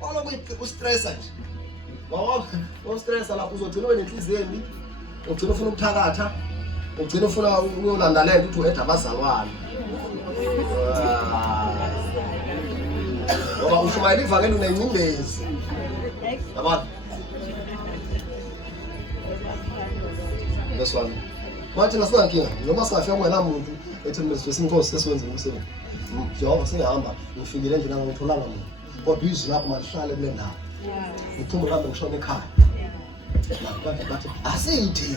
Oloku ustressa nje. Ngoba ustressa lapho uzogcina wenenhliziyo embi, ugcina ufuna ukuthakatha, ugcina ufuna ukuyolandalela ukuthi ueda abazalwane. Ngoba ushumayela ivangeli unencindezi. Yabona? Leswana. Mathi nasinankinga, noma safika kwena muntu ethi mesifisa inkosi sesiwenza umsebenzi. Jehova singahamba ngifikile nje ngangitholanga muntu. Kodwa izwi lakho malihlale kule ndawo. Ngiphume kambe ngishona ekhaya. Bathi asithi.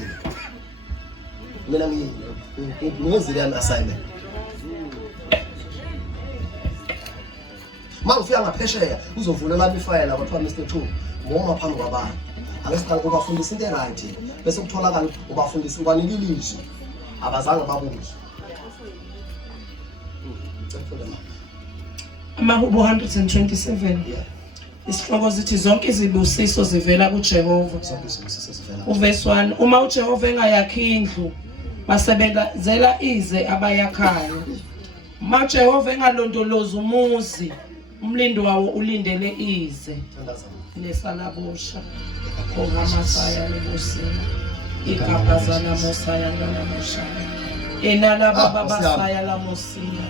Mina ngiyenzile an assignment. Mangifika ngaphesheya uzovulela ifayela kwathiwa Mr. Chu ngoma phambi kwabantu. Angesiqala ubafundisa into right bese kutholakala ubafundisa kwanika ilizwi abazange babuze. Amahubo 127 isihloko sithi zonke izibusiso zivela kuJehova. Uverse 1 uma uJehova engayakhi indlu basebenzela ize abayakhayo. Uma uJehova engalondoloza umuzi umlindi wawo ulindele ize. Nesalabosha ongamasaya lebosini ikapazana mosaya namusha enala baba basaya la mosina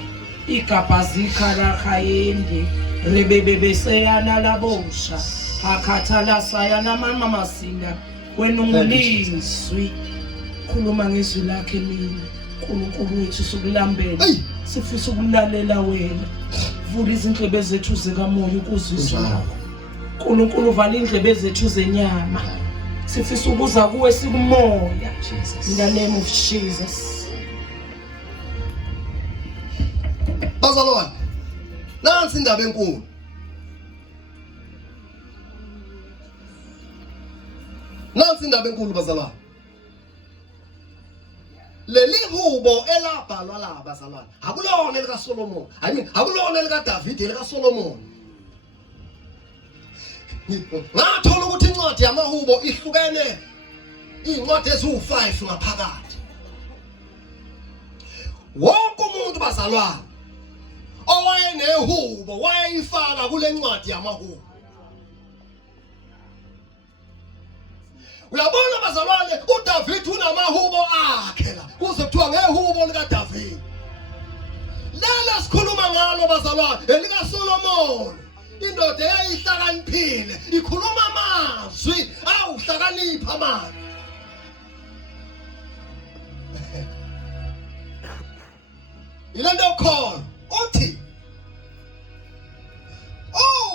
ikapazika la khayende rebebebe seyana la bosha hakathala saya na mama masina wenumuliswi khuluma ngezwi lakhe mina uNkulunkulu wethu sokulambela sifisa ukulalela wena vula izindlebe zethu zikamoya ukuzizwa lakho uNkulunkulu vala indlebe zethu zenyama sifisa ukuza kuwe sikumoya in the name of Jesus. Bazalwane nansi indaba enkulu. Nansi indaba enkulu bazalwane. Leli hubo elabhalwa la bazalwane akulona elika Solomon. I mean akulona elika David elika Solomon. Ngathola ukuthi incwadi yamahubo ihlukene incwadi eziwu5 ngaphakathi. Wonke umuntu bazalwane owayenehubo wayeyifaka kule ncwadi yamahubo. Uyabona bazalwane uDavid unamahubo akhe la kuze kuthiwa ngehubo lika David. Lelo sikhuluma ngalo bazalwane elika Solomon. Indoda eyayihlakaniphile ikhuluma amazwi awuhlakanipha manje. Ilento khona uthi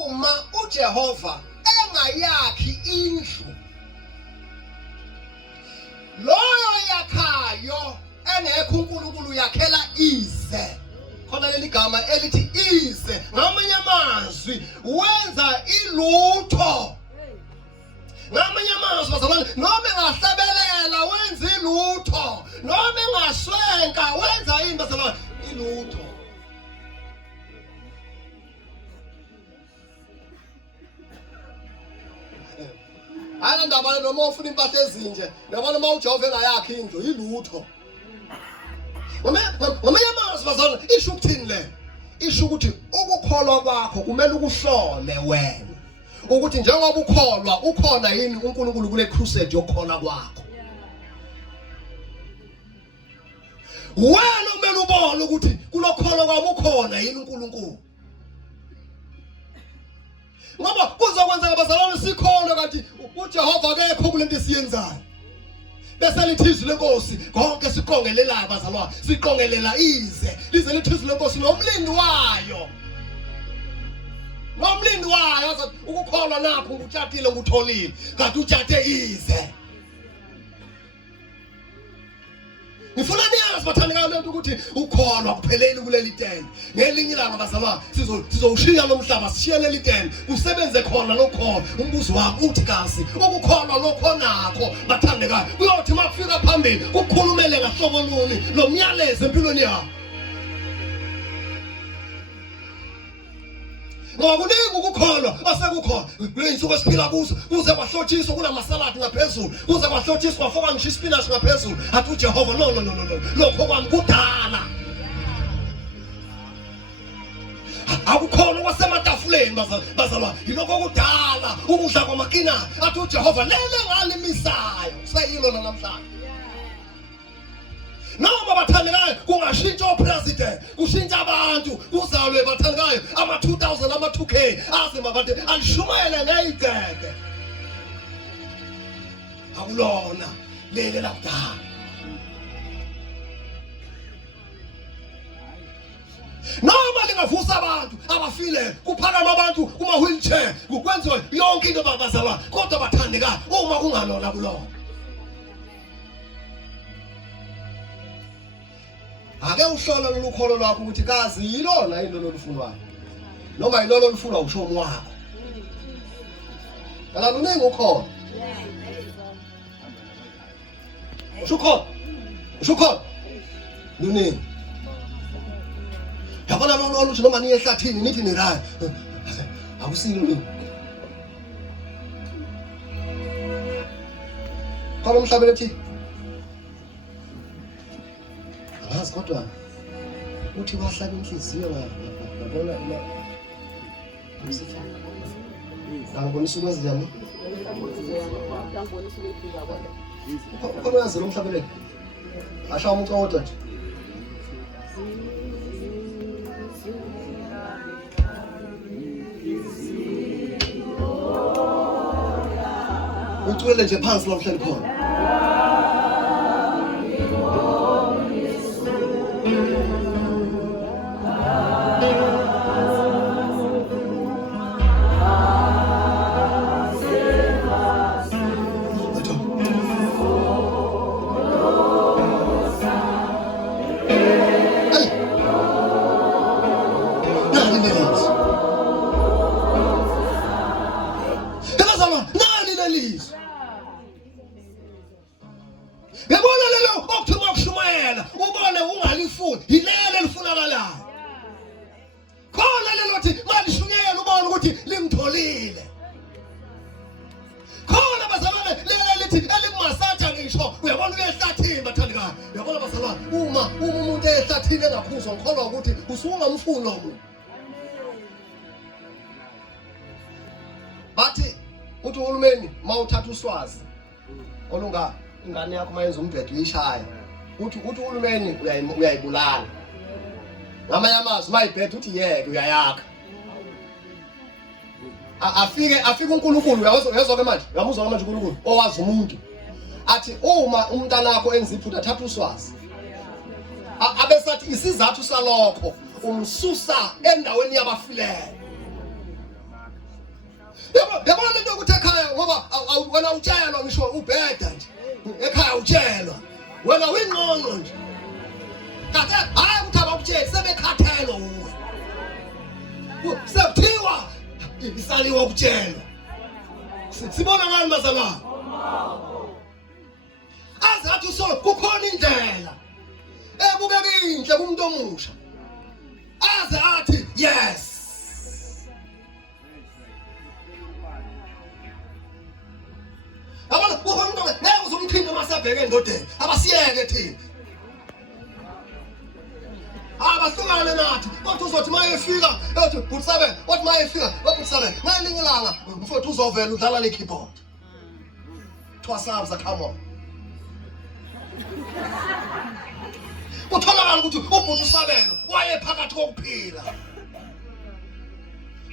uma uJehova engayakhi indlu loyo yakhayo engekho uNkulunkulu yakhela ize. Khona leli gama elithi ize ngamanye amazwi wenza ilutho. Ngamanye amazwi bazalwane noma engahlabelela wenza ilutho noma engaswenka wenza ini bazalwane ilutho. Ana ndaba noma ufuna impahla ezinje yabona uma uJehova engayakhi indlu ilutho. Ngamanye amazwi bazalwane isho ukuthini le? Isho ukuthi ukukholwa kwakho kumele ukuhlole wena ukuthi njengoba ukholwa ukhona yini uNkulunkulu kule crusade yokukholwa kwakho. Wena kumele ubone ukuthi kulokholwa kwami ukhona yini uNkulunkulu. Ngoba kuzokwenzeka bazalwane sikholwe kanti uJehova akekho kulento esiyenzayo. Bese lithi izwi lenkosi konke siqongelela bazalwane siqongelela ize lize lithi izwi lenkosi nomlindi wayo. Nomlindi wayo athi ukukholwa nakho ngutshatile ngutholile kanti utshate ize. Ngifuna niyazi bathandekayo lento ukuthi ukholwa kupheleli kuleli tende. Ngelinye ilanga bazalwane sizowushiya lo mhlaba sishiye leli tende kusebenze khona lokho. Umbuzo wami uthi kasi ukukholwa lokho nakho bathandekayo kuyothi makufika phambili ukukhulumele ngahlobo luni lo myalezo empilweni yakho. Ngoba kuningi ukukholwa asekukhona leyinsuku esiphila kuzo kuze kwahlothiswa kunamasaladi ngaphezulu kuze kwahlothiswa kwafaka ngisho ispinach ngaphezulu athi uJehova no lokho kwami kudala. Akukhona kwasematafuleni yini bazalwa yiloko kudala ukudla kwamakina athi uJehova lele ngani misayo sayilo namhlanje noma bathandekayo kungashintsha upresident kushintsha abantu kuzalwe bathandekayo ama 2000 ama 2k aze mabantu alishumayele ngeyigeke akulona lele lakudala noma lingavusa abantu abafile kuphakama abantu kuma wheelchair kukwenziwe yonke into babazalwa kodwa bathandeka uma kungalona kulona ake uhlola lolukholo lwakho ukuthi kazi yilona into lolufunwayo noma yilona olufunwa ushomo wakho kana luningi ukhona ushukho luningi yabona lolo oluthi noma niye ehlathini nithi nirayo akusilo lo khona umhlabeni ethi akazi kodwa uthi wahlala inhliziyo ngabona uma umsifa ngibonisa ukwenza njani khona yazi lo mhlabeni asha umuntu kodwa nje uthwele nje phansi la uhleli khona uma umuntu ehlathini engaphuzwa ngikholwa ukuthi usungamfuni lo muntu bathi uthi uhulumeni mawuthatha uswazi olunga ingane yakho mayenza umbhedo uyishaya uthi uhulumeni uyayibulala ngamanye amazwi mayibhedo uthi yeke uyayakha afike uNkulunkulu uyazwa ke manje uyamuzwa manje uNkulunkulu owazi umuntu athi uma umntana wakho enza iphutha thatha uswazi abesathi isizathu salokho umsusa endaweni yabafileyo yabona lento ukuthi ekhaya ngoba wena utshelwa ngisho ubheda nje ekhaya utshelwa wena uyingqono nje kathi hayi ukuthi abakutshela sebekhathelo uwe sekuthiwa isaliwa ukutshelwa sibona ngani bazalwane azathi so kukhona indlela ebukeka inhle kumuntu omusha aze athi yes abona kukhona umuntu ngeke uzomthinta masabheke endodeni abasiyeke thina abahlukane nathi kodwa uzothi mayefika ethi butsabe wathi mayefika butsabe ngelinye ilanga mfowethu uzovela udlala le keyboard twasabza come on utholakala ukuthi ubhuti Sabelo waye phakathi kokuphila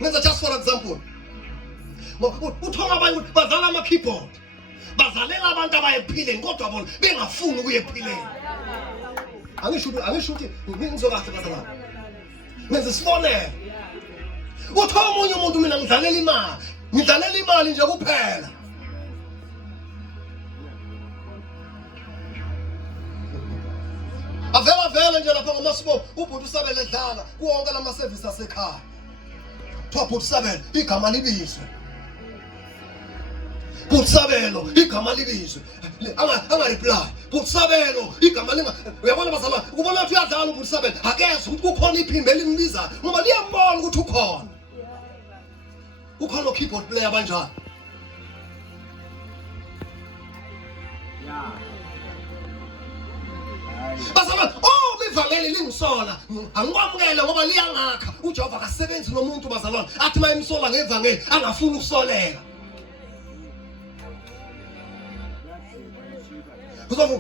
ngenza just for example uthola abantu badlala ama keyboard bazalela abantu abayephileni kodwa bona bengafuni ukuye ephileni angisho ukuthi ngizokahle bazalwane ngenza isibonelo uthola umunye umuntu mina ngidlalela imali nje kuphela avela nje lapha ngomasibo ubhuti Sabelo edlala kuwonke lama service asekhaya thola ubhuti Sabelo igama libizwe bhuti Sabelo igama libizwe anga reply bhuti Sabelo igama linga uyabona bazalwane ukubona ukuthi uyadlala ubhuti Sabelo akeze ukuthi kukhona iphimbo elimbiza ngoba liyambona ukuthi ukhona lo keyboard player abanjani bazalwane ivangeli lingisola angikwamukele ngoba liyangakha uJehova akasebenzi nomuntu bazalwane athi mayimsola ngevangeli angafuni ukusoleka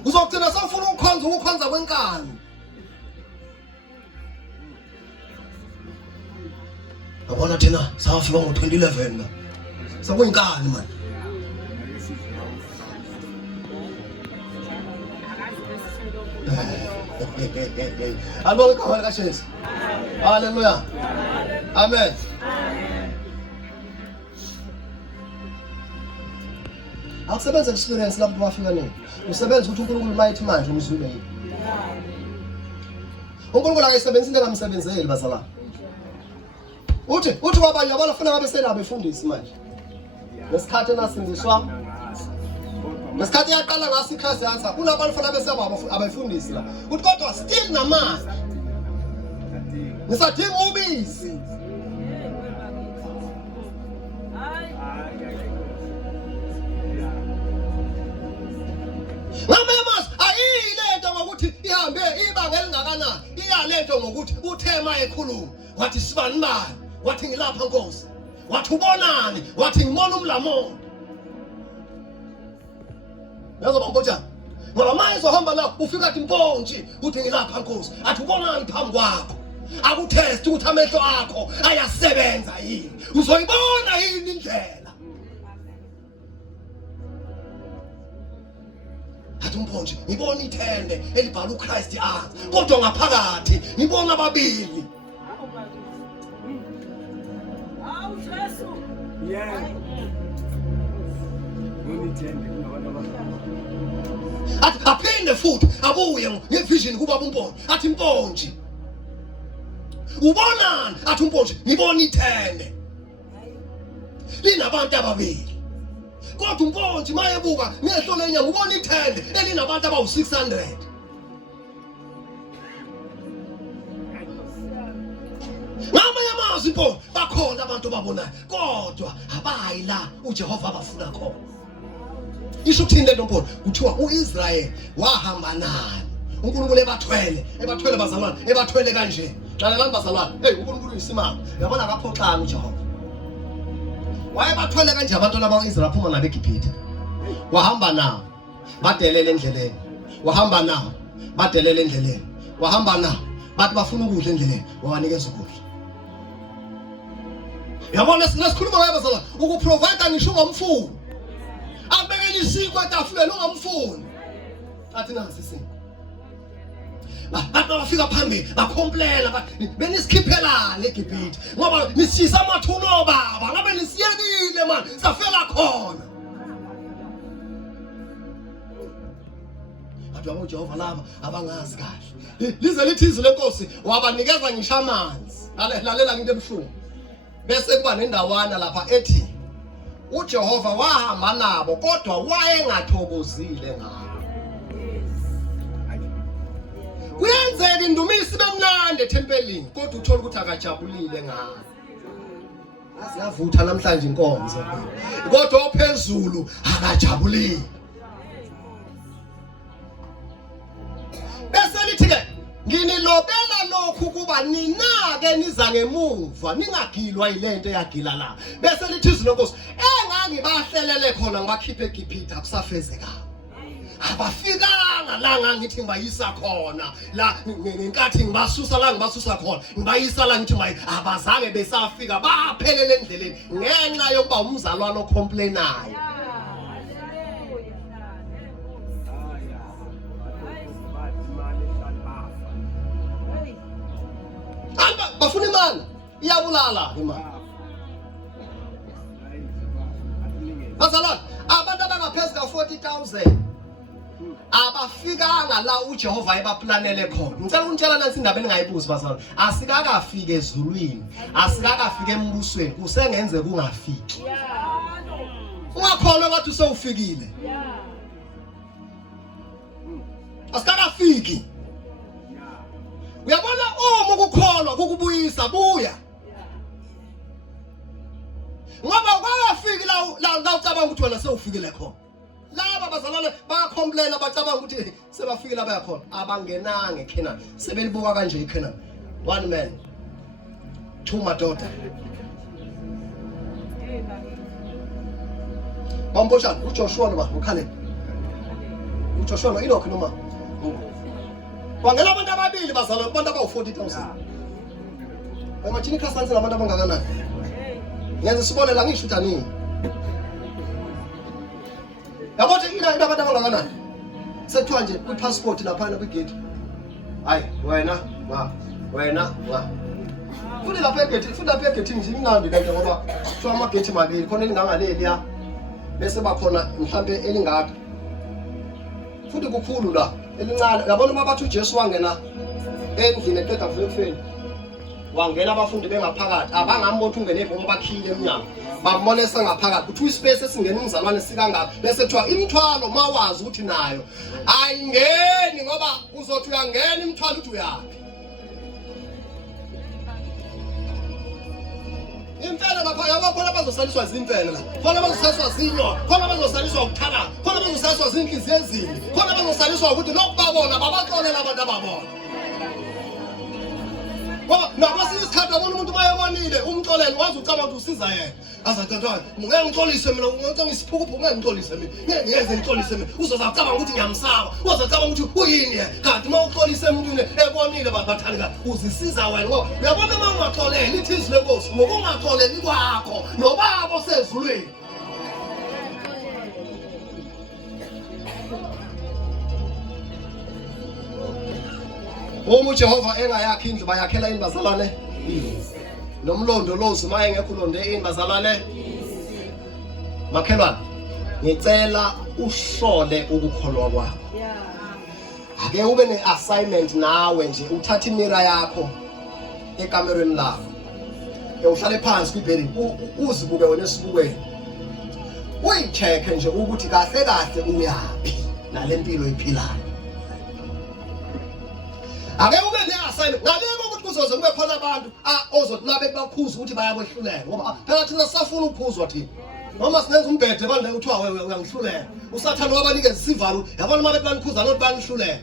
uzogcina sawufuna ukukhonza kwenkani abona thina sawafika ngo-2011 la sakuyinkani manje Alibonge igama likaJesu. Haleluya. Amen. Akusebenza experience lapho bafika nini. Usebenza ukuthi uNkulunkulu mayithi manje umzwile yini. uNkulunkulu akayisebenzi into engamsebenzeli bazalwane. Uthi kwabanye abafuna babe sena befundisi manje. Ngesikhathi nasindiswa Ngesikhathi yaqala ngaso ikhasi yatha kunabantu fanele besaba abayifundisi la. Uthi kodwa still namanje. Ngisadinga ubisi. Ngamamazi ayilento ngokuthi ihambe ibanga elingakanani. Iyalento ngokuthi uthema ekhuluma. Wathi sibani bani? Wathi ngilapha Nkosi. Wathi ubonani? Wathi ngibona umlamono. Yazo bambotha. Ngoba manje uzohamba la ufika athi Mpontshi uthi ngilapha Nkosi. Athi ubonani phambi kwakho. Akutest ukuthi amehlo akho ayasebenza yini. Uzoyibona yini indlela. Athi Mpontshi ngibona ithende elibhala uChrist azi. Kodwa ngaphakathi ngibona ababili. Awu Jesu. Yeah. Athi aphinde futhi abuye ngevision kubaba uMpontshi athi Mpontshi ubonani athi Mpontshi ngibona ithende linabantu ababili kodwa uMpontshi mayebuka ngehlo lenyanga ubona ithende elinabantu abawu600 ngamanye amazwi Mpontshi bakhona abantu babonayo kodwa abayi la uJehova abafuna khona. Isho ukuthini lento Mpontshi kuthiwa uIsrael wahamba nani uNkulunkulu ebathwele bazalwane ebathwele kanje lalelani bazalwane uNkulunkulu uyisimanga yabona akaphoxanga uJehova wayebathwele kanje abantwana bakwaIsrael phuma nabe eGibhithe wahamba nabo badelele endleleni wahamba nabo badelele endleleni wahamba nabo bathi bafuna ukudla endleleni wawanikeza ukudla. Yabona sinasikhuluma ngayo bazalwane ukuprovide ngisho ngomfuno abekela isikwe etafuleni ungamfuni athi nasi isinto bathi bafika phambili bakomplela benisikhiphelana eGibhithe ngoba nisishisa amathuno baba ngabe nisiyekile man safela khona bathi uJehova laba abangazi kahle lize lithi izwi lenkosi wabanikeza ngisho amanzi lalela into ebuhlungu bese kuba nendawana lapha ethi uJehova wahamba nabo kodwa wayengathokozile ngabo. Kuyenzeka indumisi bemnandi eThempelini kodwa uthola ukuthi akajabulile ngabo. Asiyavutha namhlanje inkonzo kodwa ophezulu akajabulile. Bese lithi ke nginilobela lokhu kuba ninake niza ngemuva ningagilwa yilento eyagila la bese lithi izwi lenkosi engangibahlelele khona ngibakhiphe eGibhithe akusafezeka abafikanga la ngangithi ngibayisa khona la ngenkathi ngibasusa la ngibasusa khona ngibayisa la ngithi abazange besafika baphelele endleleni ngenxa yokuba umzalwane ocomplainayo. Bafuna imali iyabulala imali. Bazalwane abantu abangaphezulu ka40,000 abafikanga la uJehova ebaplanele khona. Ngicela ukunitshela nansi indaba engingayibuzi bazalwane. Asikakafike ezulwini, asikakafike embusweni, kusengenze kungafiki. Ungakholwa ukuthi usewufikile. Asikakafiki. Uyabona uma ukukholwa kukubuyisa buya. Ngoba kwafiki la ucabanga ukuthi wena sewufikile khona. Laba bazalwane bayacomplain abacabanga ukuthi sebafike la baya khona abangenanga eKenani sebelibuka kanje eKenani 1 man 2 madoda bambosha uJoshua noma uKhaleb uJoshua no Enoch noma kwangela abantu ababili bazalwa abantu abawu40,000 Imagine ikhasansi labantu abangakanani ngenze sibone la ngisho uthani yabo nje ina abantu abangakanani sethiwa nje kwipassport lapha na kwigate hayi wena futhi lapha egate nje ingambi kanti ngoba kuthiwa amagate mabili khona elingangaleli ya bese bakhona mhlambe elingaka futhi kukhulu la elincane yabona uma bathi uJesu wangena endlini eqeda kufeni wangena abafundi bengaphakathi abangambona ungene ngoba bakhile eminyango bambona esengaphakathi uthi ispace esingena umzalwane sikangaka bese kuthiwa imithwalo mawazi ukuthi nayo ayingeni ngoba uzothi uyangena imithwalo uthi uyapi imfene lapha yabakhona abazosaliswa izimfene la khona abazosaliswa zinyo khona abazosaliswa ukuthala khona abazosaliswa izinhliziyo ezimbi khona abazosaliswa ukuthi lokubabona babaxolela abantu ababona nabasi isikhathi abona umuntu bayabonile umxolelo wazi ucaba ukuthi usiza yena azathatha ngeke ngixolise mina ngicela ngisiphukuphu ngeke ngixolise mina ngeke ngiyenze ngixolise mina uzocabanga ukuthi ngiyamsaba uzocabanga ukuthi uyini yena kanti uma uxolise umuntu ebonile bathanika uzisiza wena ngoba uyabona uma ungaxoleli ithi izwi lenkosi ngokungaxoleli kwakho nobaba osezulwini Uma uJehova engayakhi indlu bayakhela ini bazalwane? Nomlondo lozi maye engekho ulonde ini bazalwane? Makhelwane, ngicela uhlole ukukholwa kwakho. Ake ube ne-assignment nawe nje uthatha imira yakho ekamerweni lakho. Uhlale phansi kwibhedi uzibuke wena esibukweni. Uyicheck nje ukuthi kahle kahle uyapi nalempilo iphilayo. Ake ube ne-assignment ngaleko ukuthi kuzoze kube khona abantu ozothi nabe bakhuza ukuthi bayakwehluleka ngoba phela thina safuna ukukhuzwa thina noma sinenza umbhede banje uthiwa wewe uyangihlulela usathana wabanikeza isivalo yabona uma bebanikhuza nokuthi banihlulela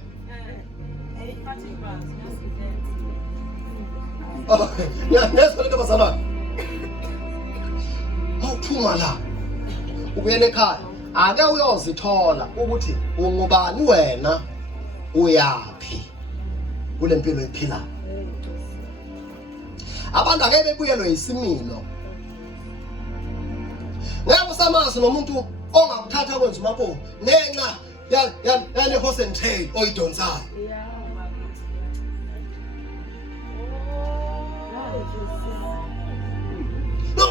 Nezwe lento bazalwane awuphuma la ubuyele ekhaya ake uyozithola ukuthi ungubani wena uyapi kule mpilo ephilayo abantu ake bebuyelwe isimilo ngeke usamazi nomuntu ongakuthatha kwenza umakho ngenxa yale horse and tail oyidonsayo no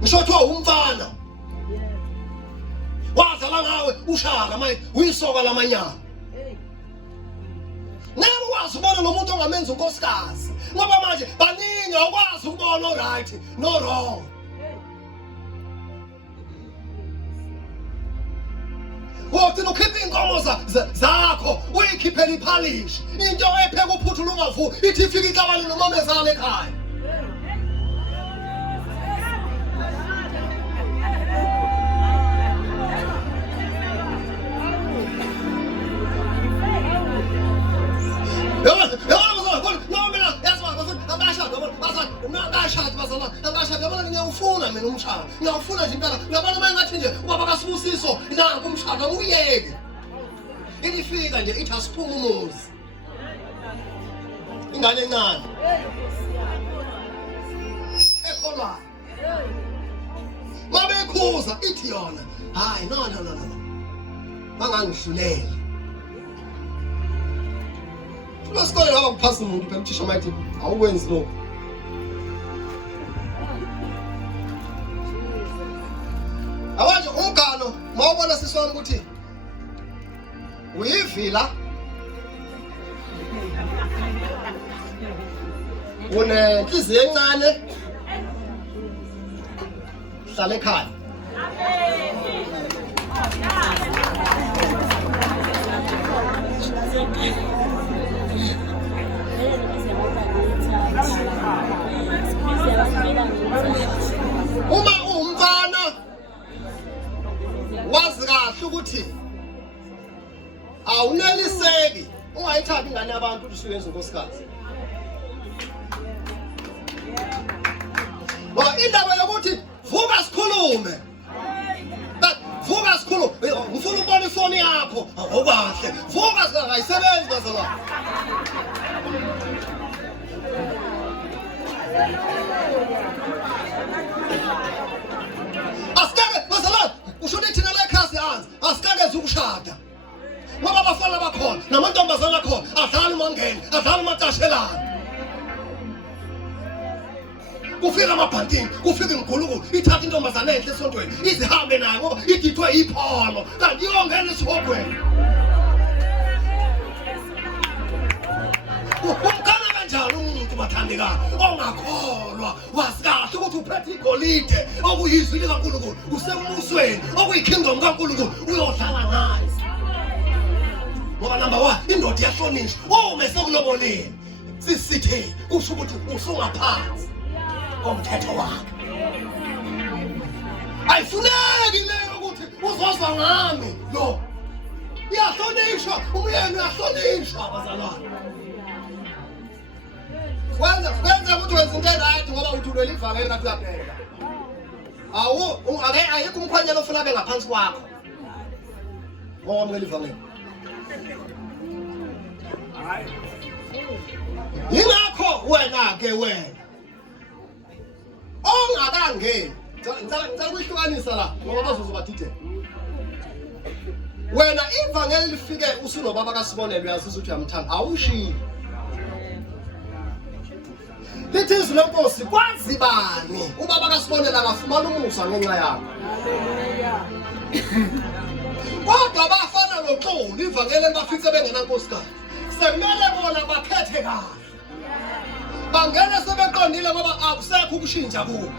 ngisho kuthiwa umfana wadlala ngawe ushaka manje uyisoka lamanyama Nabo wazi ubona nomuntu ongamenza unkosikazi ngoba manje baningi awukwazi ukubona right no wrong Wothi ukhipha inkomo zakho uyikhiphela iphalish into epheka uphuthula ungavu ithi ifika ixabane nomamezana ekhaya Ngiyawufuna mina umshado ngiyawufuna nje impela ngiyabona manje ngathi nje ubaba kaSibusiso nangu umshado uyeke ilifika nje ithi asiphuma umuzi ingane encane ekholwa mabe ikhuza ithi yona hayi no bangangihlulela Usikole laba kuphasa umuntu phela uthisha mayithi awukwenzi lokho Awanje umgano mawubona sisona ukuthi uyivila une inhliziyo encane hlala ekhaya Uma umfana wazi kahle ukuthi usifike ezinkosikazi. Ngoba indaba yokuthi vuka sikhulume. Vuka sikhulume. Ngifuna ukubona ifoni yakho. Awukahle. Vuka singayisebenzi bazalwane. Asike bazalwane, usho ukuthi thina la ekhasi hansi, asike ukushada. Ngoba abafana bakhona, namantombazana akhona, adlala umangene, adlala umatashelana. Kufika amabhantini, kufika imgulukudu, ithatha intombazana enhle esontweni, izihambe nayo ngoba idithwe ipholo, kanti iyongena esihogweni. Umkana kanjani umuntu bathandekayo ongakholwa wazi kahle ukuthi uphethe igolide okuyizwi likaNkulunkulu usembusweni okuyi-kingdom kaNkulunkulu uyodlala ngayo. Ngoba number 1 indoda iyahlonishwa uma sekuloboleni sisithe kusho ukuthi usungaphansi komthetho wakhe. Ayifuneki leyo ukuthi uzoza ngami lo. Iyahlonishwa umyeni uyahlonishwa bazalwane. Kwenza ukuthi wenza into right ngoba uthulwe livangeli kathi uyaphela. Ayikho umkhwanyana ofuna abe ngaphansi kwakho. Ngoba ngeli livangeli. Yingakho wena ke wena ongakangeni ngicela ukuyihlukanisa la ngoba bazozobathithe. Wena ivangeli lifike usunobaba kaSibonelo uyazizwa ukuthi uyamthanda awushiyi. Lithi izwi lenkosi kwazi bani ubaba kaSibonelo angafumana umusa ngenxa yakho. Kodwa bafana noXolo ivangeli bafike bengenankosikazi. Sekumele bona bakhethe kahle. Bangena sebeqondile ngoba akusekho ukushintsha kubo.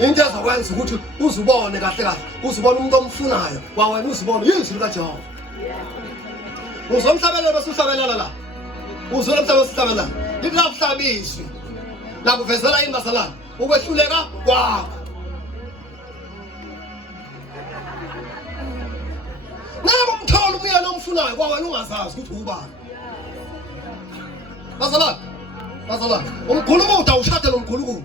Into ezokwenza ukuthi uzubone kahle kahle, uzubone umuntu omfunayo, wawena uzubone izwi likaJehova. Uzomhlabela bese uhlabelana la. Uzula umhlaba wesihlabelana. Lithi la kuhlaba izwi. La kuvezela imbazalana. Ukwehluleka kwakho. Nabo umtholo umyeni omfunayo kwawena ungazazi ukuthi ubani. Bazalana. Umkhulukudu awushade nomkhulukudu.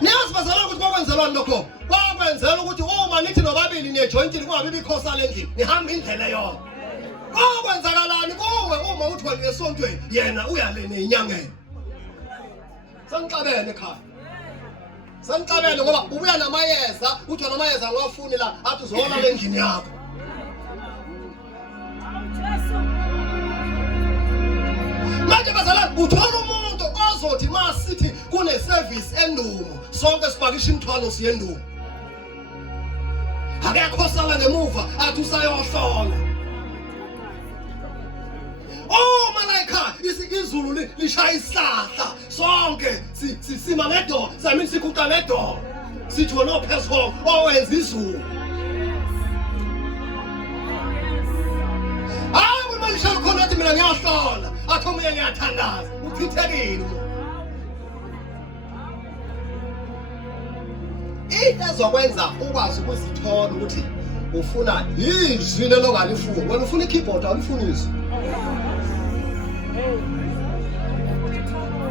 Niyazi bazalwane ukuthi bakwenzelani lokho? Bakwenzela ukuthi uma nithi nobabili niyejointile kungabi bikhosa lendlini, nihamba indlela yona. Okwenzakalani kuwe uma uthi wena esontweni yena uyalene inyangeni. Sanixabene ekhaya. Sanixabene ngoba ubuya namayeza, uthi namayeza ngawafuni la, athi uzona lendlini yakho. Manje bazalwane uthola umuntu ozothi masithi kune service endumo sonke sipakisha imthwalo siyendumo. Akekho sala ngemuva athi usayohlola. Oh malaika izulu lishaya isihlahla sonke sisima ngedolo sami sikuqa ngedolo sithi wena ophezulu owenza izulu. Manje khona athi mina ngiyahlola athi omunye ngiyathandaza uchithekile. Into ezokwenza ukwazi ukuzithola ukuthi ufuna izwi lelo ongalifuni. Wena ufuna i-keyboard awulifuni izwi.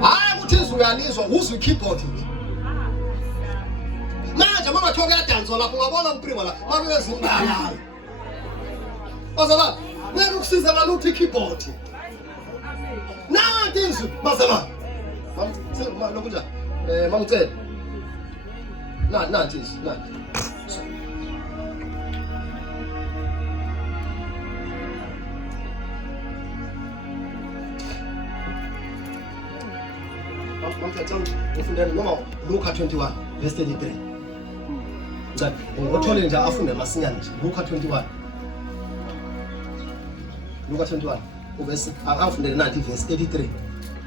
Hayi ukuthi izwi uyalizwa uzwe i-keyboard nje. Manje uma bathoka uyadansa lapho ungabona umprima la mabe ezindalayo. Bazalwane ngeke ukusiza ngalutho i-keyboard. Nanti izwi bazalwane. Lokunja mangicela. Nanti izwi nanti. Ufundele noma Luka 21 verse 33. Ngothole nje afunde masinyane nje Luka 21. Luka 21 uvesi akafundele nathi verse 33.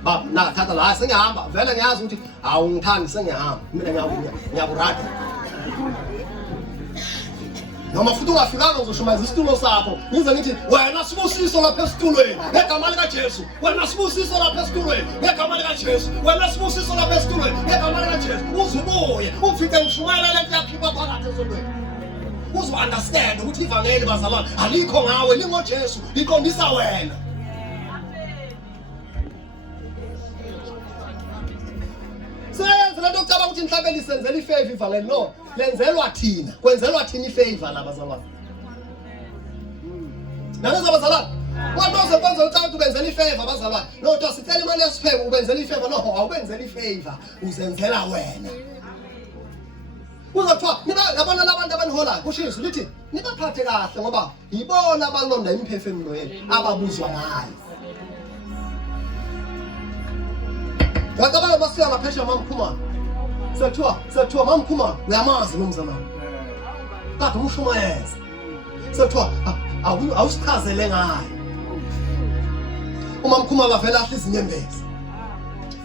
Baba na thatha la sengihamba vele ngiyazi ukuthi awungithandi sengihamba mina ngiyaburada. noma futhi ungafikanga ngizoshumayeza isitulo sakho ngize ngithi wena sibusiso lapha esitulweni ngegama lika Jesu, wena sibusiso lapha esitulweni ngegama lika Jesu, wena sibusiso lapha esitulweni ngegama lika Jesu. Uzubuye ufike ngishumayela lento yakhipha phakathi esitulweni, uzu-understand ukuthi ivangeli bazalwane alikho ngawe, lingoJesu, liqondisa wena. Senze lento yokucabanga ukuthi mhlawumbe lisenzela ifavor ivangeli. No, lenzelwa thina. Kwenzelwa thina ifavor la bazalwane. Nanizo bazalwane, wanoze kwenza ucabanga ukuthi benzela ifavor bazalwane. No, to sicela imali yesipheko ubenzela ifavor. No, awubenzela ifavor, uzenzela wena. Uzothiwa niba yabona labantu abaniholayo kushiso lithi nibaphathe kahle ngoba yibona abalonda imphefumulo yenu ababuzwa ngayo. Ngicabanga basiya ngaphesha mamkhuma. Sethiwa mamkhuma uyamazi nomzana. Kade umshumayeza. Sethiwa awusichazele ngayo. Umamkhuma bavela ahla izinyembezi.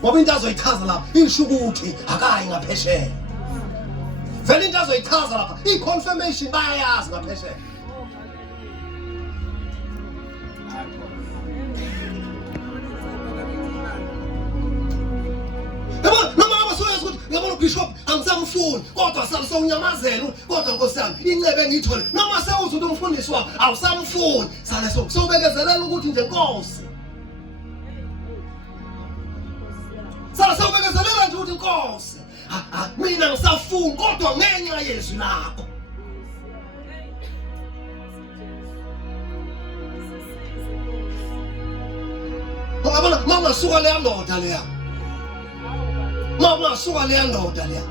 Ngoba into azoyichaza lapha isho ukuthi akayi ngaphesheya. Vele into azoyichaza lapha i-confirmation bayayazi ngaphesheya. Yabona Bishop angisamfuni kodwa salisa unyamazelo kodwa Nkosi yami incebe engiyithole noma sewuthi ukuthi umfundisi wakho awusamfuni saleso sobekezelela ukuthi nje Nkosi salisa ubekezelela nje ukuthi Nkosi mina ngisafuni kodwa ngenxa yezwi lakho. Ngabona mama suka leya ndoda leya. Mama suka leya ndoda leya.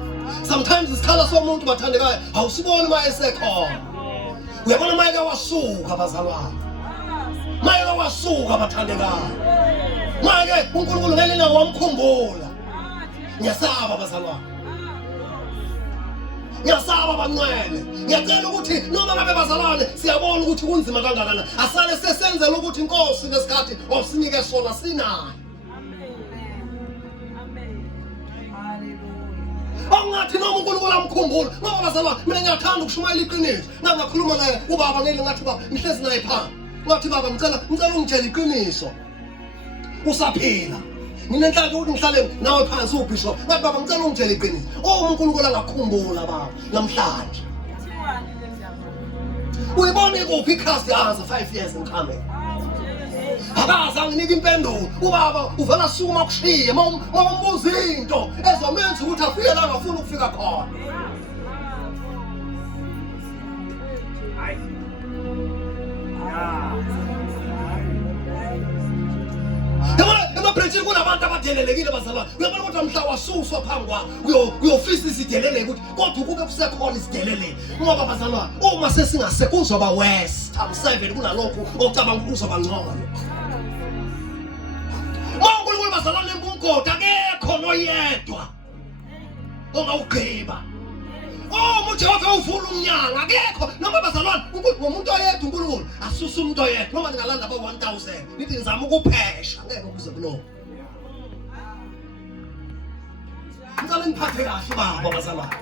Sometimes isikhala somuntu bathandekayo awusiboni uma esekhona. Uyabona mayeke wasuka bazalwane. Mayeke wasuka bathandekayo. Mayeke uNkulunkulu ngelinga wamkhumbula. Ngiyasaba bazalwane. Ngiyasaba bangcwele. Ngiyacela ukuthi noma ngabe bazalwane siyabona ukuthi kunzima kangakanani. Asale sesenzela ukuthi Inkosi lesikhathi osinike sona sinayo. Angathi noma uNkulunkulu amkhumbula ngoba bazalwane mina ngiyathanda ukushumayela iqiniso. Ngakhuluma naye ubaba ngeli ngathi baba ngihlezi naye phansi. Ngathi baba ngicela ungitshele iqiniso. Usaphila. Nginenhlanhla ukuthi ngihlale nawe phansi uBishop. Ngathi baba ngicela ungitshele iqiniso. uNkulunkulu angakukhumbula baba namhlanje. Uyibone kuphi ikhasi yaza 5 years ngikhambe. Akaza nginika impendulo. Ubaba uvela sukuma kushiye mawumbuza into ezomenza ukuthi afike la ngafuna ukufika khona. Emabhrentshini kunabantu abadelelekile bazalwane. Uyabona ukuthi mhla wasuswa phambi kwakho uyofisa isidelele ukuthi kodwa kube kusekhona isidelele. Ngoba bazalwane uma sesingase kuzoba worse times 7 kunalokho okucabanga kuzoba ngcono. uNkulunkulu bazalwane embunkodi akekho noyedwa ongawugqiba. uJehova uvula umnyanga akekho noma bazalwane umuntu oyedwa uNkulunkulu asusa umuntu oyedwa noma ningalanda aba 1000 nithi nizama ukuphesha ngeke kuze kulo. Ngicela niphathe kahle baba bazalwane.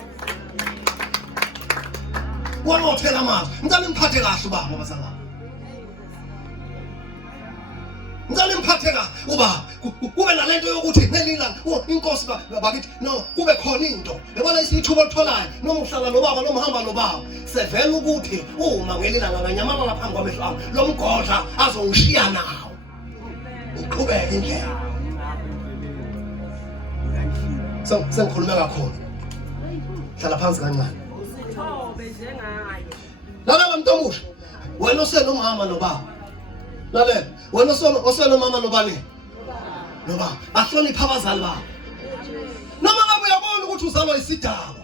Wanothela amazwi. Ngicela niphathe kahle baba bazalwane. Ngicela niphathe kahle uba kube nalento yokuthi ngelila Inkosi bakithi no kube khona into yabona isithuba olitholayo noma uhlala nobaba noma uhamba nobaba sevela ukuthi uma ngelila nganyamala laphambi kwamehlo ami lo mgodla azongishiya nawo uqhubeke indlela. Sengikhuluma kakhulu. Hlala phansi kancane. Usithobe njengaye. Lalela mntomusha. Wena usenomama nobaba. Lalela. Wena usenomama nobani? Nobaba. Bahlonipha abazali babo. Noma ngabe uyabona ukuthi uzalwa isidaba.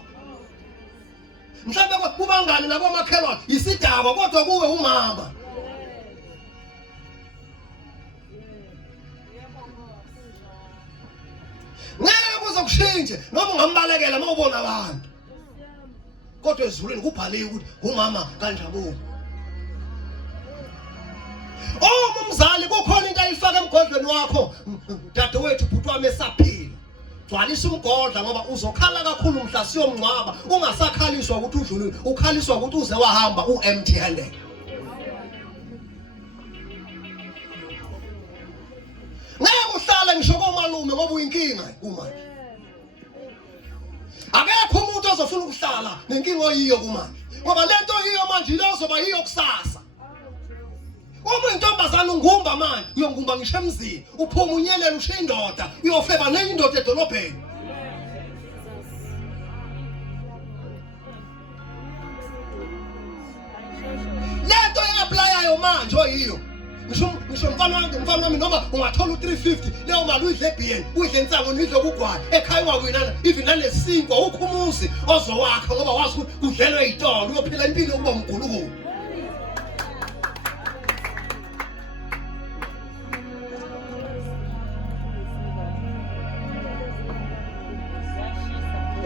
Mhlawumbe kubangani nabomakhelwane isidaba kodwa kuwe umama. Ngeke kuzokushintshe noma ungambalekela mawubona abantu. Kodwa ezulwini kubhaliwe ukuthi umama kanjabula. Umzali kukhona into ayifaka emgodlweni wakho. Dadewethu bhuti wami esaphila. gcwalisa umgodla ngoba uzokhala kakhulu mhla siyomngcwaba ungasakhaliswa ukuthi udlulile ukhaliswa ukuthi uze wahamba empty handed. Ngeke uhlale ngisho komalume ngoba uyinkinga kumanje. Akekho umuntu ozofuna ukuhlala nenkinga oyiyo kumanje ngoba lento yiyo manje ilozoba yiyo kusasa. Uma intombazana ungumba manje uyongumba ngisho emzini uphuma unyelela ushiya indoda uyofeba nenye indoda edolobheni. Lento eyaplayayo manje oyiyo ngisho mfana wami noma ungathola u350 leyo mali uyidle ebhiyeni uyidle insango nidle kugwala ekhaya wakwinana even nanesinkwa ukhumuzi ozowakha ngoba wazi ukuthi kudlelwe izitolo uyophila impilo yokuba mgulukudu.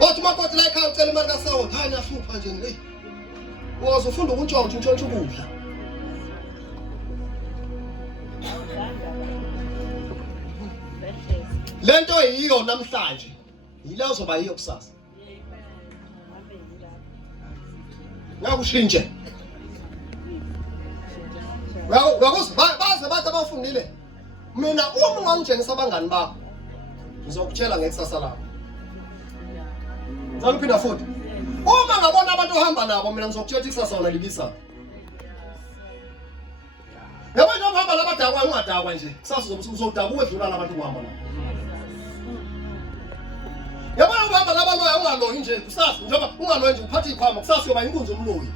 Wathi makoti la ekhaya ucela imali kasawo hayi nahlupha nje hey wazi ufunda ukuntshontsha ukudla. Lento yiyo namhlanje yileyo zoba yiyo kusasa. Ngakushintshe baze bathi abafundile mina uma ungangitshengisa abangani bakho ngizokutshela ngekusasa lakho. Ngizaluphinda futhi uma ngabona abantu ohamba nabo mina ngizokutshela ikusasa wona libisa. Yabo nje uhamba labadakwa ungadakwa nje kusasa uzodakwa uwedlula labantu kuhamba nabo. Yabo uhamba labaloya ungaloyi nje kusasa njengoba ungaloyi nje uphatha ikhwama kusasa uyoba inkunzi umloyi.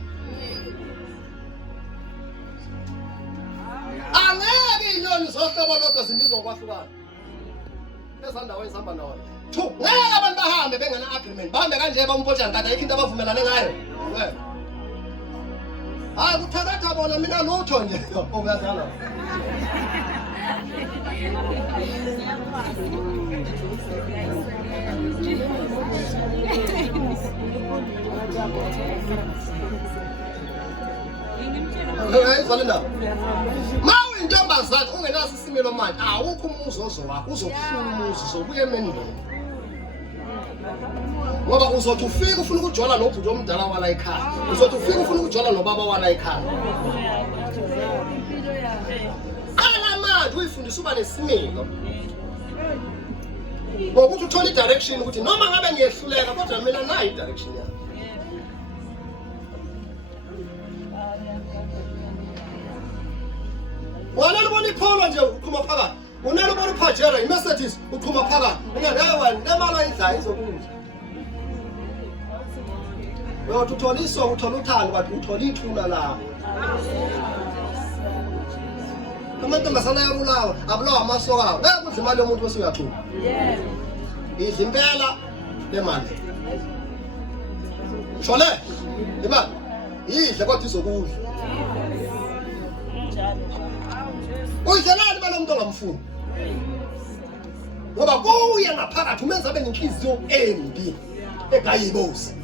Angeke inyoni zohlobo lodwa zindizwa ngokwahlukana. Ezandaweni zihamba nawo. Ngeke abantu bahambe bengena agreement bahambe kanje bampotha ngada yikho into abavumelane ngayo. Hayi kuthakatha bona mina lutho nje obuyazana. Valenda. Mawu intombazana ungenaso isimilo manje awukho umuzi ozowakho uzokuhlula umuzi uzobuya emendweni. Ngoba uzothi ufike ufuna ukujola nobhuti omdala wala ekhaya. Uzothi ufike ufuna ukujola nobaba wala ekhaya. Ala manje uyifundisa uba nesimilo. Ngokuthi uthola i-direction ukuthi noma ngabe ngiyehluleka kodwa mina nayi i-direction yami. Wala ubona ipholo nje uqhuma phakathi. Unele ubona iPajero iMercedes uqhuma phakathi. Ngeke nemali ayidla izokudla. Uyothi utholiswa uthola uthando kwathi uthola ithuna lawo. Amantombazana ayabulawa abulawa amasoka. Ngeke kudla imali yomuntu bese uyathula. Yes. Idla impela lemali. Shole imali idle kodwa izokudla. Uyidlalani imali yomuntu ongamfuni. Ngoba kuya ngaphakathi umenza abe nenhliziyo embi egayibosi.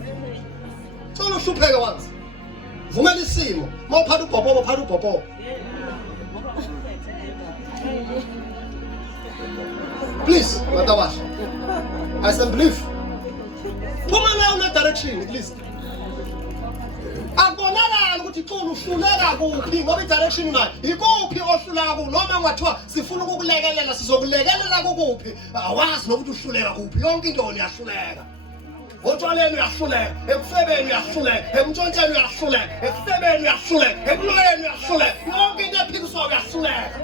Solo hlupheke wansi. Vumela isimo, mawuphatha ubhobho. Please, Matawash. I said believe. Phuma la una direction at least. Akubonakala ukuthi xolo uhluleka kuphi ngoba i-direction nayo ikuphi ohluleka ku noma ngathiwa sifuna ukukulekelela sizokulekelela kuphi awazi nokuthi uhluleka kuphi yonke into uyahluleka. Otshwaleni uyahluleka, ekufebeni uyahluleka, emntshontsheni uyahluleka, ekufebeni uyahluleka, ekuloyeni uyahluleka, yonke into ephikiswa uyahluleka.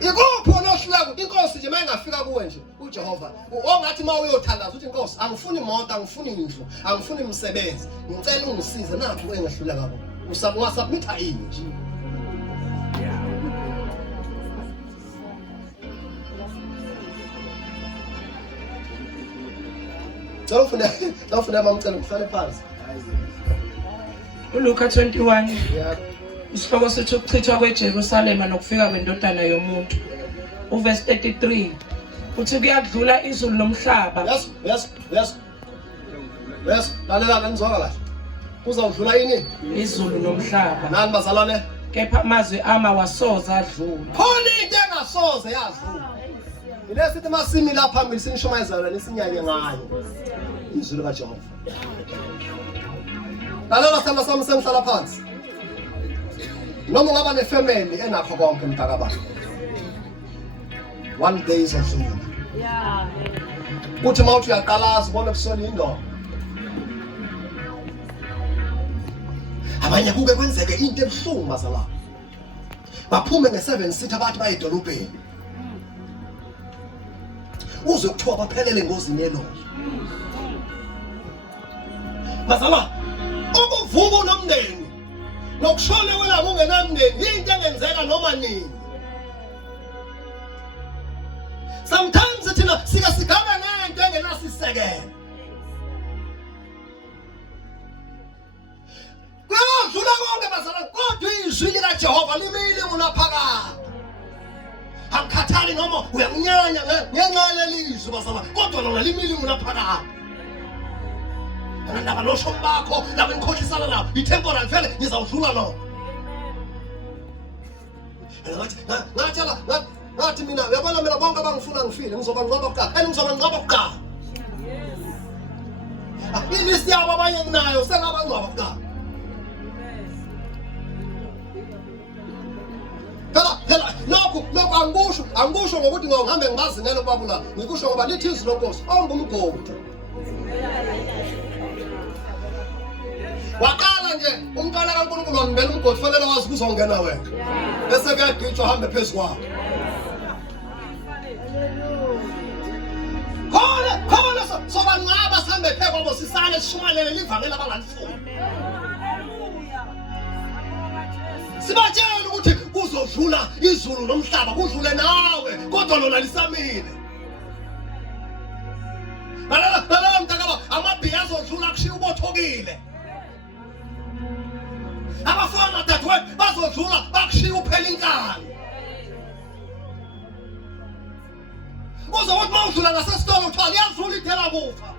Ikuphi onohluleka inkosi nje mayingafika kuwe nje uJehova ongathi mawuyothandaza uthi inkosi angifuni imoto angifuni indlu angifuni umsebenzi ngicela ungisize naphi engahluleka kubo ungasubmitha ini nje. Ufuna bamcela kuhlale phansi. uLuka 21 isihloko sithi ukuchithwa kweJerusalema nokufika kwendodana yomuntu. Uverse 33 uthi kuyadlula izulu lomhlaba. Yes, lalela kanizwaka kahle. Kuzawudlula yini? Izulu nomhlaba. Nani bazalwane? kepha amazwi ama wasoza adlula. Khona into engasoze yadlula. Ilesithi masimi la phambili sinishumayezana lesinyanye ngayo. Izwi likaJehova. Lalela sithanda sami sengihlala phansi. Noma ungaba nefamily enakho konke mntakababa. One day izodlula. Yeah. Uthi mawuthi uyaqalaza ubone kusola indoda. Abanye kuke kwenzeke into ebuhlungu bazala. Baphume nge7 seater bathi baye edolobheni. Uze kuthiwa baphelele engozini yeloli. Bazala, ukuvuka nomndeni nokushona kwelanga ungenamndeni into engenzeka noma nini. Sometimes thina sika sigaba nento engenasisekelo. Kudlula konke bazala kodwa izwi likaJehova limile unaphakade. Akukhathali noma uyamnyanya ngenxa lelizwi bazala kodwa lona limile unaphakade. Andaba nosho bakho laba enikhohlisana nabo itemporal vele ngizawudlula lo. Ngathi mina uyabona mina bonke abangifuna ngifile ngizoba ngqoba kuqala ngizoba ngqoba kuqala. Ini siyaba abanye kunayo sengaba ngqoba kuqala. Phela lokho angisho ngokuthi ngihambe ngibazinele babula ngikusho ngoba lithi izwi lenkosi ongumgodi. Waqala nje umntwana kaNkulunkulu wangibela umgodi fanele wazi kuzongena wena. Bese kuyagijwa hambe phezulu kwakho. Khona soba ngaba sihambe phe kwabo sisale sishumayele livangela abangalifuni. Sibatshela ukuthi kuzodlula izulu nomhlaba kudlule nawe kodwa lona lisamile. Bala mntakaba amabhiya azodlula kushiya ubothokile. Abafana dadewethu bazodlula bakushiya uphela inkani. Uzothi mawudlula ngasesitolo uthiwa liyadlula idela kufa.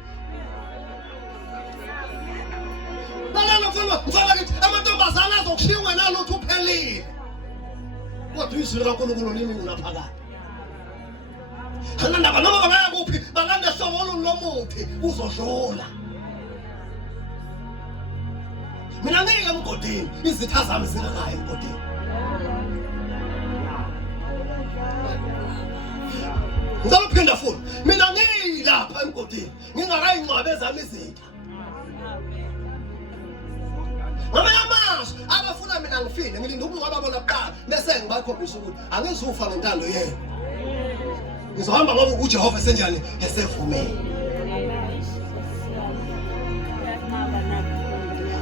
Lalela mfana ngithi amantombazana azokushiya wena lutho uphelile. Kodwa izwi likaNkulunkulu limi unaphakade. Andaba noma bangaya kuphi balanda hlobo lomuthi uzodlula. Mina ngeke emgodini izitha zami zingakayi emgodini. Ngizophinda futhi mina ngilapha emgodini ngingakayingcwabe zami izitha. Ngoba yamazwi abafuna mina ngifile ngilinda ukungcwaba bona kuqala bese ngibakhombisa ukuthi angizufa ngentando yena. Ngizohamba ngoba uJehova senjani esevumile.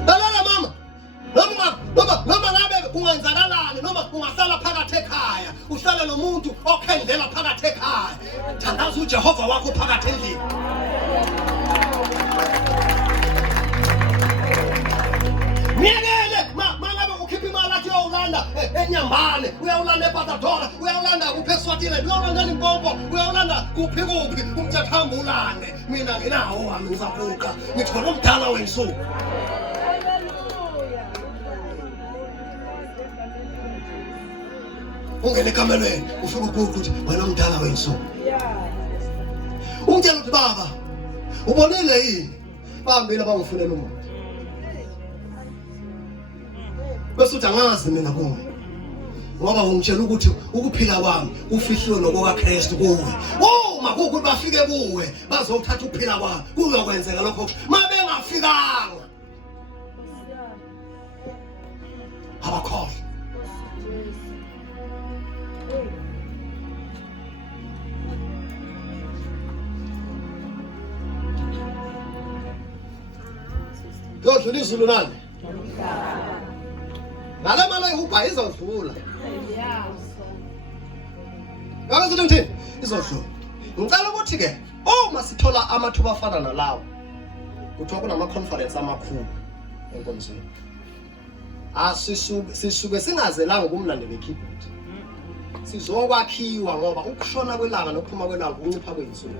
Lalela mama. Noma ngabe kungenzakalani noma ungahlala phakathi ekhaya uhlale nomuntu okhendela phakathi ekhaya. Thandaza uJehova wakho phakathi endlini. Miyekele mangabe ukhipha imali athi uyawulanda eNyambane, uyawulanda ePatadora, uyawulanda kuPheswatile, uyawulanda eLimpopo, uyawulanda kuphi umthathamba ulande. Mina nginawo wami ngizabuka ngithola umdala wensuku. Ungene ekamelweni ufika ukubuka ukuthi wena umdala wensuku. Umtshela ukuthi baba ubonile yini bambile bangifunela umuntu. Bese uthi angazi mina kuwe ngoba ungitshela ukuthi ukuphila kwami ufihliwe nokukaKristu kuwe. Uma kuthi bafike kuwe bazothatha ukuphila kwami kuyokwenzeka lokho mabengafikanga abakhohle. Yodlula izulu nani? Nala mala ubha izodlula. Yakazi ukuthi izodlula. Ngicela ukuthi ke uma sithola amathuba afana nalawo kuthiwa kunama conference amakhulu enkonzweni. Sisuke singazelanga ukumlandela eKibbuth. Sizokwakhiwa ngoba ukushona kwelanga nokuphuma kwelanga kuncipha kwensuku.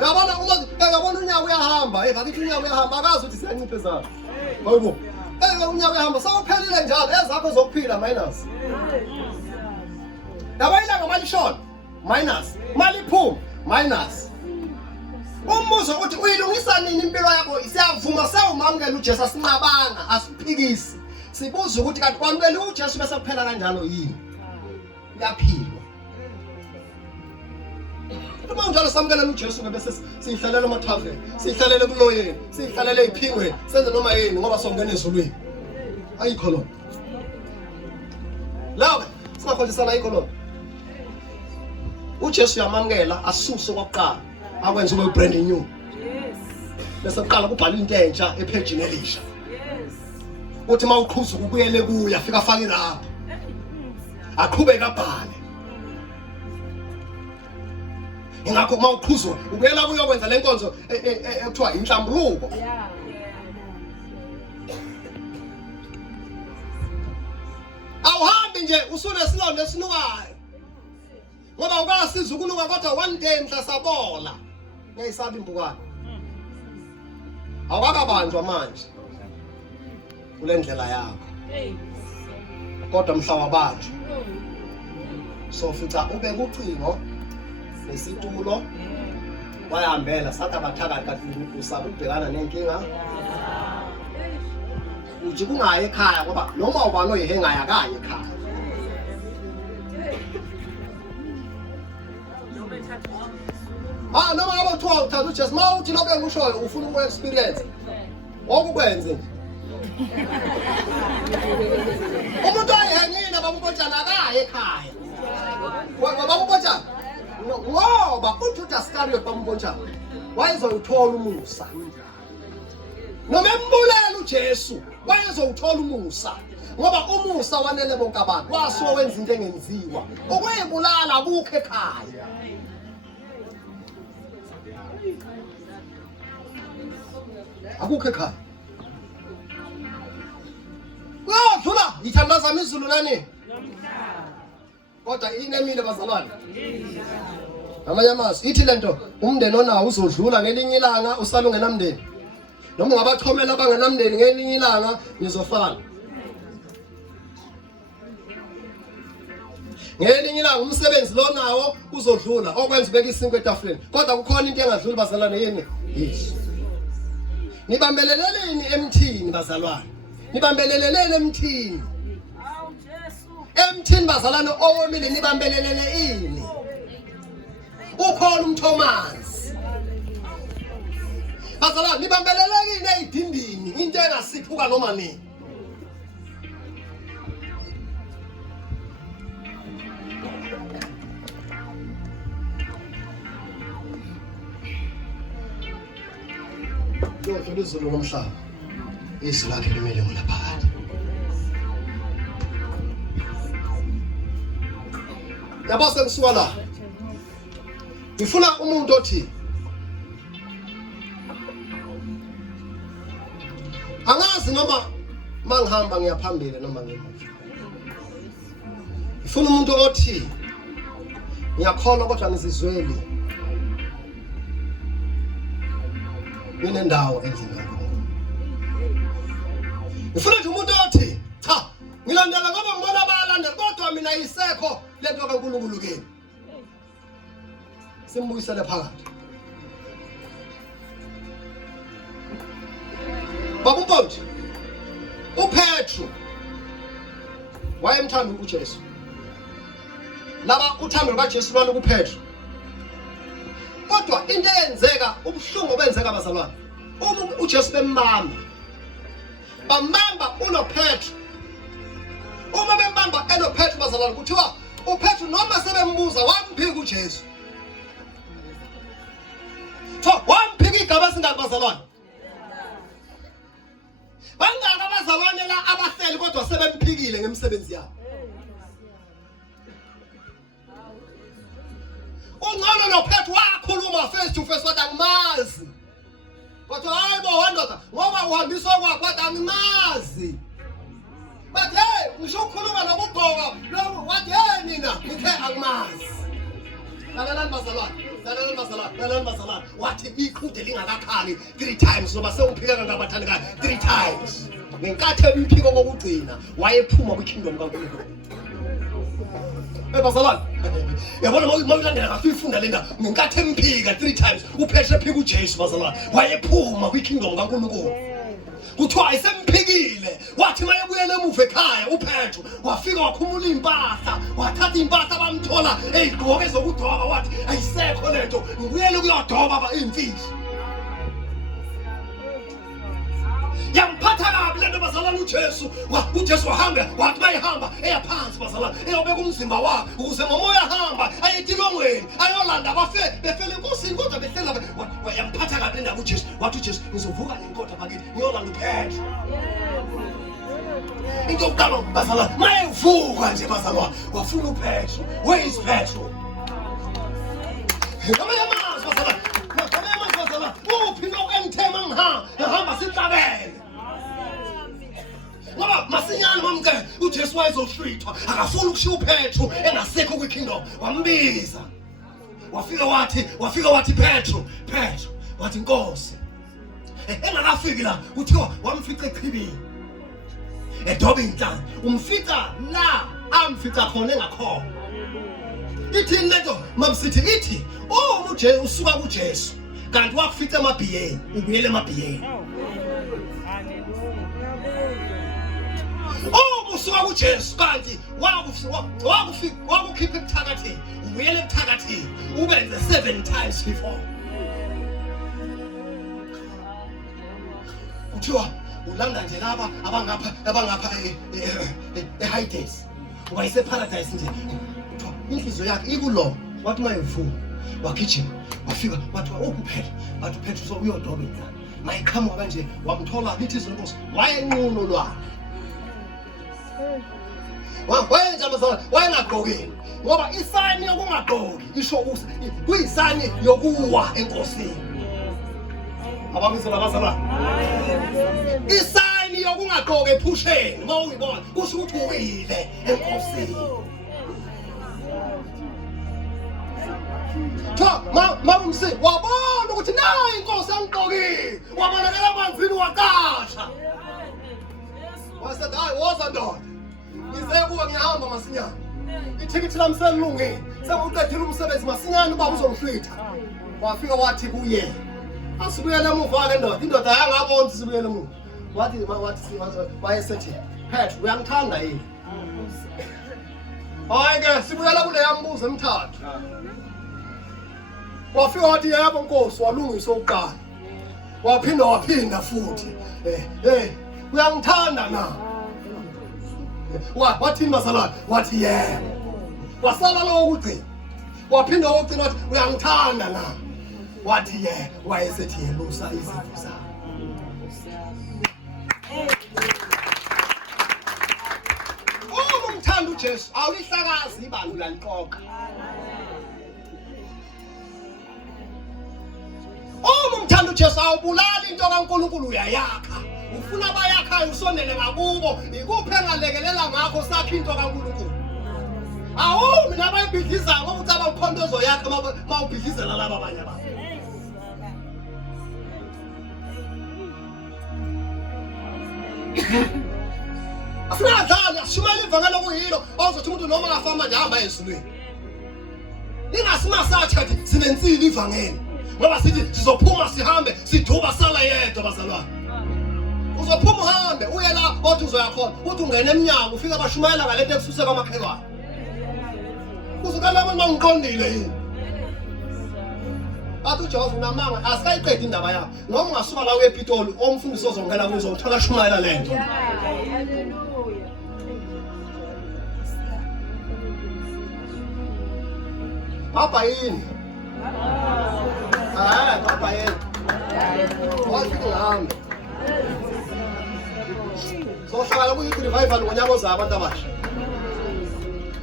Uyabona uma uyabona unyawo uyahamba, bakithi unyawo uyahamba akazi ukuthi siyancipha ezana. Hayibo. unyaka ehamba sawuphelile njalo ezakho zokuphila minus. Yabo ilanga malishona minus, maliphuma minus. Umbuzo uthi uyilungisa nini impilo yakho? Siyavuma sewumamukela uJesu asinqabanga asiphikisi. Sibuza ukuthi kanti kwamukela uJesu bese kuphela kanjalo yini? Uyaphilwa. Uma njalo samukela uJesu bese sihlalela emathaveni, sihlalela ebuloyeni, sihlalela eziphingweni, senze noma yini ngoba songena ezulwini. Ayikho lo. Lawa singakholisana ayikho lo. uJesu uyamamukela asuse kokuqala akwenza ube brand new. Yes. Bese uqala kubhala into entsha ephejini elisha. Yes. Uthi mawuqhuza ukuyele kuya afika afake irapha. Aqhubeka abhale. Ingakho mawuqhuza ukuyela kuya kwenza lenkonzo ekuthiwa inhlambuluko. Yeah. Awuhambi nje usune silonde esinukayo. Ngoba ukasiza ukuluka kodwa one day mhla sabola. Ngiyayisaba impukane. Awakabanjwa manje. Kule ndlela yakho. Kodwa mhla wabanjwa. So fica ube kucingo nesitulo. Wayahambela sathi abathakathi kanti usaba ubhekana nenkinga. Uthi kungaye ekhaya ngoba noma ubani oyihengaya kanye ekhaya. Noma ngabe uthiwa uthatha uJesu mawuthi lokho engishoyo ufuna uku-experience. Okukwenze. Umuntu oyihengile babubotshana akaye ekhaya. Babubotshana. Ngoba uJudas Iscariot bambotshana. Wayezothola umusa. Noma embulela uJesu wayezothola umusa. Ngoba umusa wanele bonke abantu. Wasuka wenza into engenziwa. Ukuyibulala akukho ekhaya. Akukho ekhaya. Kodwa ithandaza izulu nani? Kodwa inemile bazalwane. Amanye amazwi ithi lento umndeni onawo uzodlula ngelinye ilanga usala ungenamndeni. Noma ungabachomela abangenamndeni ngelinye ilanga nizofana. Ngelinye ilanga umsebenzi lo nawo uzodlula okwenza ubeka isinko etafuleni. Kodwa kukhona into engadluli bazalwane yini? Yes. Nibambeleleleni emthini bazalwane. Nibambeleleleni emthini. Awu Jesu. Emthini bazalwane owomile nibambelelele ini. Ukhona uMthomas. Bazalwane nibambelelekini ezidindini into engasiphuka noma nini. Kodwa izulu nomhlaba izwi lakhe limele ngolaphakathi. Yabo sekusuka la. Ngifuna umuntu othi angazi noma mangihamba ngiyaphambili noma ngemuva. Ngifuna umuntu othi ngiyakholwa kodwa ngizizweli. Nginendawo endlini kaNkulunkulu. Ngifuna nje umuntu othi cha ngilandela ngoba ngibona abalandela kodwa mina yisekho lento kaNkulunkulu kini. Simbuyisele phakathi. Babuphothi uPetru wayemthanda uJesu. Laba uthando lukaJesu lwana kuPetru. Kodwa into eyenzeka ubuhlungu obenzeka abazalwane. Uma uJesu bembamba. Bambamba unoPetru. Uma bembamba enoPetru bazalwane kuthiwa uPetru noma sebembuza wamphika uJesu. Wamphika igaba singaki bazalwane? Bangaka abazalwane la abahleli kodwa sebemphikile ngemisebenzi yabo. Ungcono noPetru wakhuluma face to face kodwa angimazi. Kodwa hayibo wandoda ngoba uhambiswa kwakho kodwa angimazi. But hey, ngisho ukukhuluma nokugqoka lo wathi hey mina ngithe angimazi. Lalalani bazalwane. lalela bazalwane wathi iqhude lingakakhali 3 times ngoba sewuphika ngabathandekayo 3 times ngenkathi emphiko kokugcina wayephuma kwiKingdom kaNkulunkulu. Bazalwane yabona mawulandela ngafifunda lenda ngenkathi emphika 3 times uPetru ephika uJesu bazalwane wayephuma kwiKingdom kaNkulunkulu. Kuthiwa ayisemphikile wathi mayebuyela emuva ekhaya uPetru wafika wakhumula impahla wathatha impahla bamthola ezigqoke zokudoba wathi ayisekho lento ngibuyele kuyodoba imfihlo. Yamphatha kabi lento bazalwane uJesu wahamba wathi bayihamba eyaphansi bazalwane eyobeka umzimba wakhe ukuze momoya ahamba ayetilongweni ayolanda befele enkosini kodwa behlela yamphatha kabi indaba uJesu wathi uJesu ngizovuka nenkoda bakithi ngiyolanda uPetru. Into yokuqala bazalwane mayevuka nje bazalwane wafuna uPetru. Where is Petru? Uphinda ukumthema ngihamba sihlabele ngoba masinyane mamke uJesu wayezohlwithwa akafuna ukushiya uPetru engasekho kwiKingdom wambiza wafika wathi Petru wathi Nkosi engakafiki la uthiwa wamfica echibini edoba inhlanga umfica la amfica khona engakhona. Ithi lento mamsithi ithi uJesu usuka kuJesu kanti wakufica emabhiyeni ubuyele emabhiyeni. Usuka kuJesu kanti wakukhipha ebuthakathini ubuyele ebuthakathini ubenze 7 times before. Kuthiwa ulanda nje laba abangapha eHades ubayise paradise nje inhliziyo yakhe ikulo wathi mayevuka wagijima wafika wathi ukuphela wathi uPetru so uyodoba inhlanga mayiqhamuka kanje wamthola lithi izinkosi wayenquno lwana wayenza bazalwane wayengagqokile ngoba isayini yokungagqoki isho kuyisayini yokuwa enkosini. Abamisela bazalwane isayini yokungagqoki ephusheni mawuyibona kusho ukuthi uwile enkosini. Mamsi wabona ukuthi nayi inkosi angigqokile wabonakala amanzini waqasha wasethi hayi woza ndoda ngizekuba ngihamba masinyane ithikithi lami selilungile sengiqedile umsebenzi masinyane uba uzongihlwitha. Wafika wathi kuye asibuyele emuva ke indoda yangabona sibuyele emuva wathi wayesethi Petru uyangithanda yini? Hayi ke sibuyela kule yambuzo emithathu. Wafika wathi yebo Nkosi walungisa ukuqala waphinda futhi uyangithanda na? Wathini bazalwane? Wathi yebo. Wasala lo ukugcina waphinda ukugcina wathi uyangithanda na? Wathi yebo. Wayesethi yelusa izifo zakho. Umthanda uJesu awulihlakazi ibanga laliqoqa. Umthanda uJesu awubulali into kaNkulunkulu uyayakha. Ufuna abayakhayo usondele ngakubo ikuphi engalekelela ngakho sakhe into kaNkulunkulu. Awu mina abayibhidliza ngokuthi abakhondozo yakhe mawubhidlizela laba abanye abantu. Asingadlali asishumela ivangelo kuyilo awuzothi umuntu noma ngafama nje ahamba ezulwini. Ingasimasathi kathi sinensini ivangelo. Ngoba sithi sizophuma sihambe siduba sala yedwa bazalwane. Uzophuma uhambe uye la othi uzoyakhona uthi ungena eminyango ufika abashumayela ngalento ekususe kwamakhelwane. Uzukala abantu bangiqondile yini? Athi uJehova unamanga asikayiqedi indaba yakho. Noma ungasuka la uyePitoli omfundisi ozongena kuzo uthola shumayela lento. Hallelujah. Papa yini? Papa yini? Wafika uhambe. Sohlala ku-youth revival ngonyaka ozayo abantu abasha.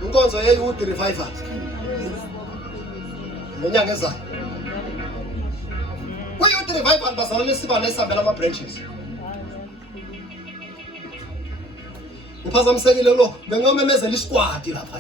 Inkonzo ye-youth revival. Ngonyaka ezayo. Kwi-youth revival bazalwane siba nesihambela ama-branches. Uphazamisekile lo bengiyomemezela isquad lapha.